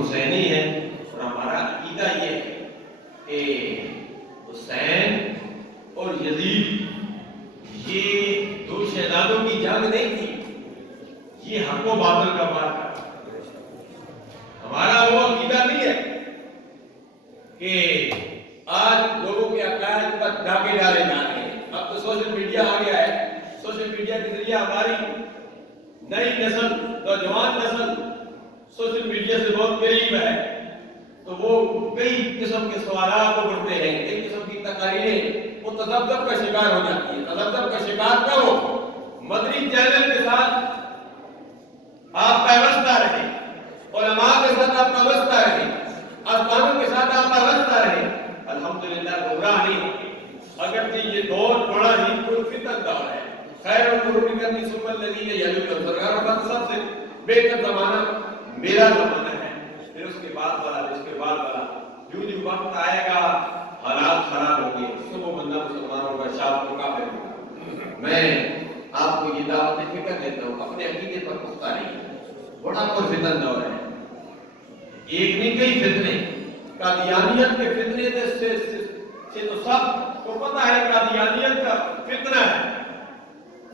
حسینی ہے اور ہمارا عقیدہ یہ ہے کہ حسین اور یزید یہ دو شہزادوں کی جنگ نہیں تھی، یہ حق و باطل کا بات ہے۔ ہمارا وہ عقیدہ نہیں ہے کہ آج لوگوں کے عقائد پر داغے ڈالے جا رہے ہیں۔ اب تو سوشل میڈیا آ گیا ہے، سوشل میڈیا کے ذریعے ہماری نئی نسل، نوجوان نسل سوشل میڈیا سے بہت قریب ہے، تو وہ کئی قسم کے سوالات کو کرتے ہیں، کئی قسم کی تقاریریں، وہ تذبذب کا شکار ہو جاتی ہے۔ تذبذب کا شکار کیا ہو؟ مدنی چینل کے ساتھ آپ پیوستہ رہیں، علماء کے ساتھ آپ پیوستہ رہیں، اذکاروں کے ساتھ آپ پیوستہ رہیں، الحمدللہ گمراہ نہیں ہوگی۔ اگرچہ یہ دور بڑا ہی پرفتن دور ہے، خیر القرون قرنی ثم الذین یلونہم، سرکار کا سب سے بہتر زمانہ میرا زمانہ ہے، پھر اس کے بعد والا، اس کے بعد والا، جو وقت آئے گا حالات خراب ہوں گے، صبح بندہ مسلمان ہوگا، شام کو کافر ہوگا۔ میں آپ کو یہ دعوت فکر دیتا ہوں، اپنے عقیدے پر پختہ رہیے، بڑا پرفتن دور ہے، ایک نہیں کئی فتنے، قادیانیت کے فتنے سے تو سب کو پتہ ہے قادیانیت کا فتنہ ہے،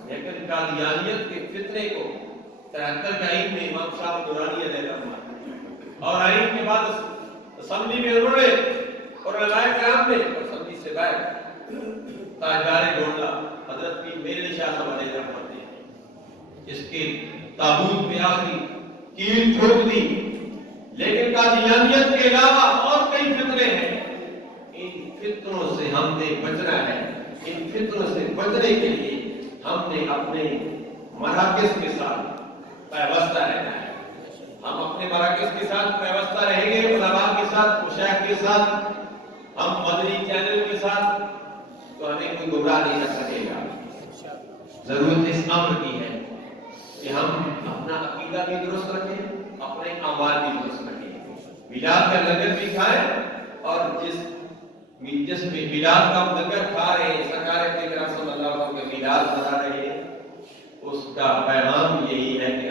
لیکن قادیانیت کے فتنے کو 73 کا عید میں امام صاحب دورانی علیہ رحمہ اور عید کے بعد اسمبلی میں انہوں نے اور علماء کرام نے اسمبلی سے باہر تاجدار گونڈہ حضرت پیر میرے شاہ صاحب علیہ رحمہ نے اس کے تابوت میں آخری کیل ٹھوک دی، لیکن قادیانیت کے علاوہ اور کئی فتنے ہیں، ان فتنوں سے ہم نے بچنا ہے۔ ان فتنوں سے بچنے کے لیے ہم نے اپنے مراکز کے ساتھ پیوستہ رہنا ہے۔ ہم اپنے مراکز کے ساتھ پیوستہ رہیں گے، علماء کے ساتھ، مشائخ کے ساتھ، ہم مدنی چینل کے ساتھ، تو ہمیں کوئی گمراہ نہیں کر سکے گا۔ ضرورت اس امر کی ہے کہ ہم اپنا عقیدہ بھی درست رکھیں، اپنے اعمال بھی درست رکھیں، میلاد کا لنگر بھی کھائیں، اور جس میں میلاد کا لنگر کھا رہے ہیں، سرکار اکرم صلی اللہ علیہ وسلم کے میلاد منا رہے ہیں، اس کا پیغام یہی ہے کہ